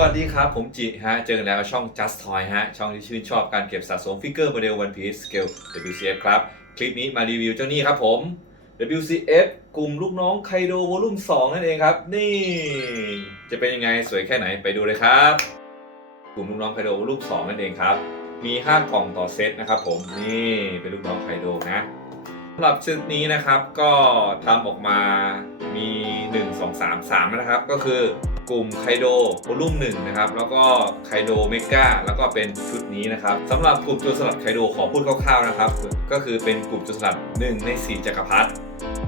วัสดีครับ ผมจิฮะ เจอกันแล้วช่อง Just Toy ฮะ ช่องที่ชื่นชอบการเก็บสะสมฟิกเกอร์โมเดล One Piece Scale WCF ครับ คลิปนี้มารีวิวเจ้านี่ครับผม WCF กลุ่มลูกน้องไคโดวอลุ่ม 2 นั่นเองครับ นี่ จะเป็นยังไงสวยแค่ไหนไปดูเลยครับ กลุ่มลูกน้องไคโดวอลุ่ม 2 นั่นเองครับ มี 5 กล่องต่อเซตนะครับผม นี่เป็นลูกน้องไคโดนะสำหรับชุดนี้นะครับก็ทำออกมามี 1 2 3 3 นะครับก็คือ กลุ่มไคโดโวลุ่ม1นะครับ แล้วก็ไคโดเมกาแล้วก็เป็นชุดนี้นะครับสำหรับกลุ่มโจรสลัดไคโดขอพูดคร่าวๆนะครับ ก็คือเป็นกลุ่มโจรสลัด1ใน 4 จักรพรรดิ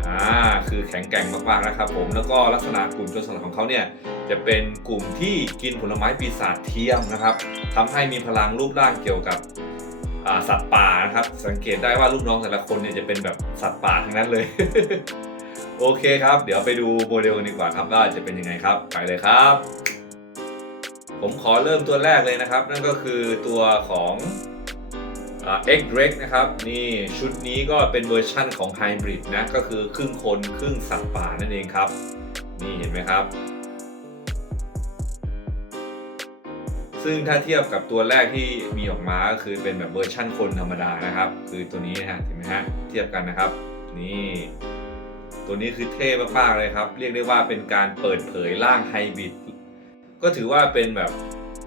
อ่าคือแข็งแกร่งมากๆนะครับผมแล้วก็ลักษณะกลุ่มโจรสลัดของเขาเนี่ยจะเป็นกลุ่มที่กินผลไม้ปีศาจเทียมนะครับทำให้มีพลังรูปร่างเกี่ยวกับสัตว์ป่านะครับ สังเกตได้ว่าลูกน้องแต่ละคนเนี่ยจะเป็นแบบสัตว์ป่าทั้งนั้นเลย โอเคครับ เดี๋ยวไปดูโมเดลกันดีกว่าครับว่าจะเป็นยังไงครับไปเลยครับ ผมขอเริ่มตัวแรกเลยนะครับ นั่นก็คือตัวของเอ็กเรกนะครับ นี่ชุดนี้ก็เป็นเวอร์ชั่นของไฮบริดนะ ก็คือครึ่งคนครึ่งสัตว์ป่านั่นเองครับ นี่เห็นไหมครับ ซึ่งถ้าเทียบกับตัวแรกที่มีออกมาก็คือเป็นแบบเวอร์ชั่นคนธรรมดานะครับ คือตัวนี้นะฮะเห็นไหมฮะเทียบกันนะครับ นี่ ตัวนี้คือเท่มากๆเลยครับ เรียกได้ว่าเป็นการเปิดเผยร่างไฮบริดก็ถือว่าเป็นแบบ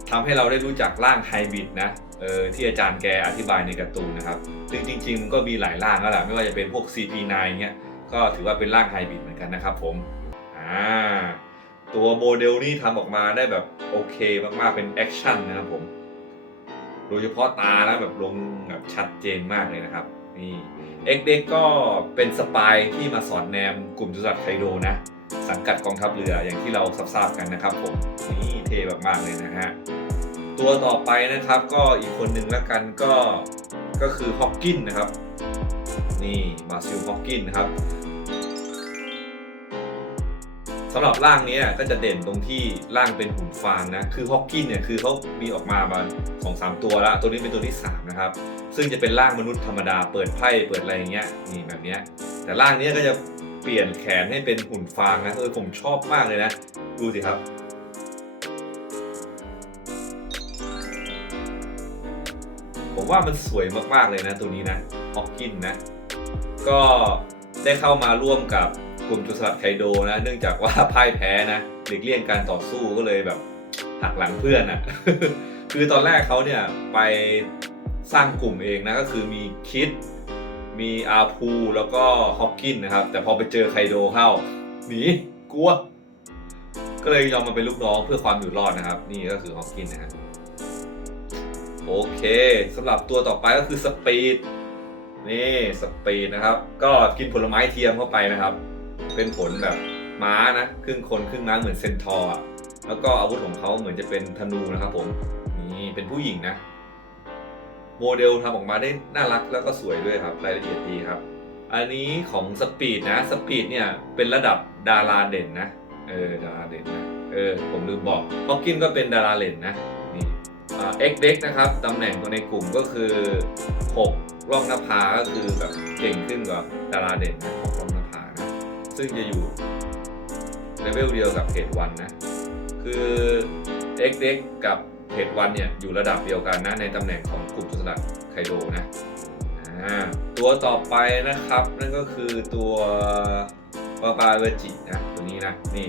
ทำให้เราได้รู้จักร่างไฮบริดนะเออที่อาจารย์แกอธิบายในการ์ตูนนะครับซึ่งจริงๆมันก็มีหลายร่างแล้วแหละไม่ว่าจะเป็นพวก CP9 เงี้ยก็ถือว่าเป็นร่างไฮบริดเหมือนกันนะครับผมอ่าตัวโมเดลนี่ทำออกมาได้แบบโอเคมากๆเป็นแอคชั่นนะครับผม โดยเฉพาะตาแล้วแบบลงแบบชัดเจนมากเลยนะครับ นี่เอ็กเด็กก็เป็นสปายที่มาสอนแนมกลุ่มจุสัตไคโดนะ สังกัดกองทัพเรืออย่างที่เราทราบกันนะครับผมนี่เท่มากๆเลยนะฮะตัวต่อไปนะครับก็อีกคนหนึ่งละกันก็ก็คือฮอกกินนะครับ นี่มาซิลฮอกกินนะครับำหรับร่างนี้ก็จะเด่นตรงที่ร่างเป็นหุ่นฟางนะ คือฮอกกินเนี่ยคือเขามีออกมาประมาสองสามตัวแล้ว ตัวนี้เป็นตัวที่ 3 นะครับ ซึ่งจะเป็นร่างมนุษย์ธรรมดาเปิดไพ่เปิดอะไรอย่างเงี้ยนี่แบบเนี้ยแต่ร่างนี้ก็จะเปลี่ยนแขนให้เป็นหุ่นฟางนะเออผมชอบมากเลยนะ ดูสิครับผมว่ามันสวยมากๆเลยนะตัวนี้นะฮอกกินนะ ก็ ได้เข้ามาร่วมกับกลุ่มจุสลัดไคโดนะเนื่องจากว่าพ่ายแพ้นะหลีกเลี่ยงการต่อสู้ก็เลยแบบหักหลังเพื่อนอะคือตอนแรกเขาเนี่ยไปสร้างกลุ่มเองนะก็คือมีคิด มีอาพูแล้วก็ฮอกกินนะครับ แต่พอไปเจอไคโดเข้าหนีกลัว ก็เลยยอมมาเป็นลูกน้องเพื่อความอยู่รอดนะครับ นี่ก็คือฮอกกินนะครับโอเคสำหรับตัวต่อไปก็คือสปีด นี่สปีดนะครับ ก็กินผลไม้เทียมเข้าไปนะครับ เป็นผลแบบม้านะครึ่งคนครึ่งม้าเหมือนเซนทอร์แล้วก็อาวุธของเขาเหมือนจะเป็นธนูนะครับผมนี่เป็นผู้หญิงนะ โมเดลทำออกมาได้น่ารักแล้วก็สวยด้วยครับ รายละเอียดดีครับ อันนี้ของสปีดนะสปีดเนี่ยเป็นระดับดาราเด่นนะเออดาราเด่นนะเออผมลืมบอกฮอกกินก็เป็นดาราเด่นนะ เอ็กเด็กนะครับตำแหน่งตัวในกลุ่มก็คือ 6 ร่องนภาก็คือแบบเก่งขึ้นกว่าดาราเด่นนะของร่องนภานะซึ่งจะอยู่เลเวลเดียวกับเพจวันนะ คือเอ็กเด็กกับเพจวันเนี่ยอยู่ระดับเดียวกันนะในตำแหน่งของกลุ่มจุสลัดไคโดนะตัวต่อไปนะครับนั่นก็คือตัวปาปาเวจินะตัวนี้นะนี่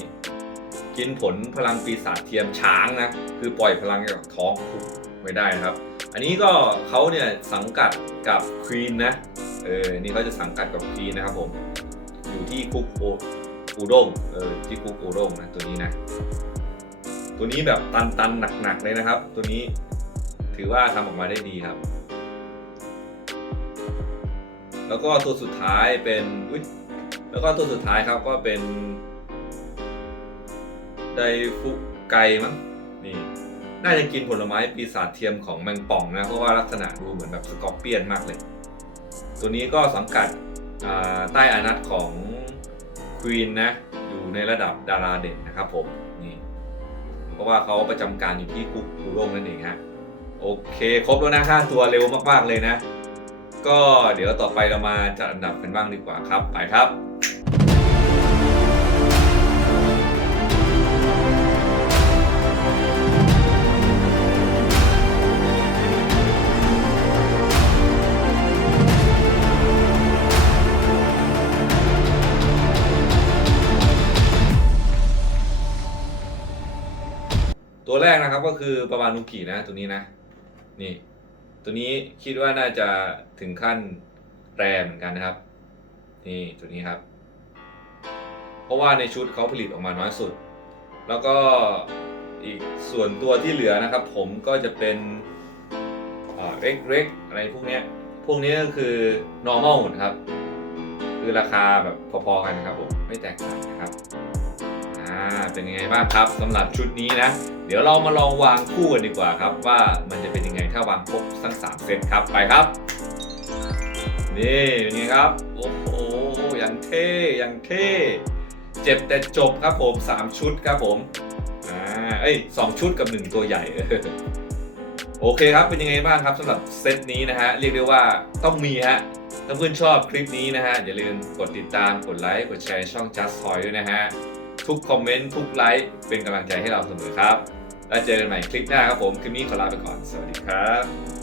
กินผลพลังปีศาจเทียมช้างนะ คือปล่อยพลังจากท้องคุกไม่ได้นะครับ อันนี้ก็เขาเนี่ยสังกัดกับควีนนะ เออ นี่เขาจะสังกัดกับควีนนะครับผม อยู่ที่คุกโออูด้งเออ ที่คุกอูด้งนะตัวนี้นะ ตัวนี้แบบตันตันๆหนักๆเลยนะครับ ตัวนี้ถือว่าทำออกมาได้ดีครับ แล้วก็ตัวสุดท้ายเป็น แล้วก็ตัวสุดท้ายครับก็เป็น ไดฟุไกมั้งนี่น่าจะกินผลไม้ปีศาจเทียมของแมงป่องนะเพราะว่าลักษณะดูเหมือนแบบสกอร์เปียนมากเลย ตัวนี้ก็สังกัดใต้อานัตของควีนนะอยู่ในระดับดาราเด่นนะครับผมนี่เพราะว่าเขาประจำการอยู่ที่คุกอูโร่งนั่นเองฮะโอเคครบแล้วนะ5ตัวเร็วมากๆเลยนะ ก็เดี๋ยวต่อไปเรามาจัดอันดับกันบ้างดีกว่าครับไปครับ รกนะครับก็คือประมาณนุกินะตัวนี้นะ นี่ ตัวนี้คิดว่าน่าจะถึงขั้นแรมเหมือนกันนะครับ นี่ตัวนี้ครับ เพราะว่าในชุดเขาผลิตออกมาน้อยสุด แล้วก็อีกส่วนตัวที่เหลือนะครับ ผมก็จะเป็นเร็กเร็กอะไรพวกนี้พวกนี้ก็คือ normal หมดครับ คือราคาแบบพอๆกันนะครับผมไม่แตกต่างนะครับ เป็นยังไงบ้างครับสำหรับชุดนี้นะ เดี๋ยวเรามาลองวางคู่กันดีกว่าครับ ว่ามันจะเป็นยังไงถ้าวางครบทั้งสามเซตครับไปครับนี่เป็นไงครับโอ้โหอย่างเท่อย่างเท่เจ็บแต่จบครับผม3ชุดครับผมอ่าเอ้ยสองชุดกับ1ตัวใหญ่โอเคครับเป็นยังไงบ้างครับสำหรับเซตนี้นะฮะเรียกได้ว่าต้องมีฮะถ้าเพื่อนชอบคลิปนี้นะฮะอย่าลืมกดติดตามกดไลค์กดแชร์ช่อง Just Toy ด้วยนะฮะ ทุกคอมเมนต์ทุกไลค์เป็นกำลังใจให้เราเสมอครับ แล้วเจอกันใหม่คลิปหน้าครับผมคลิปนี้ขอลาไปก่อน สวัสดีครับ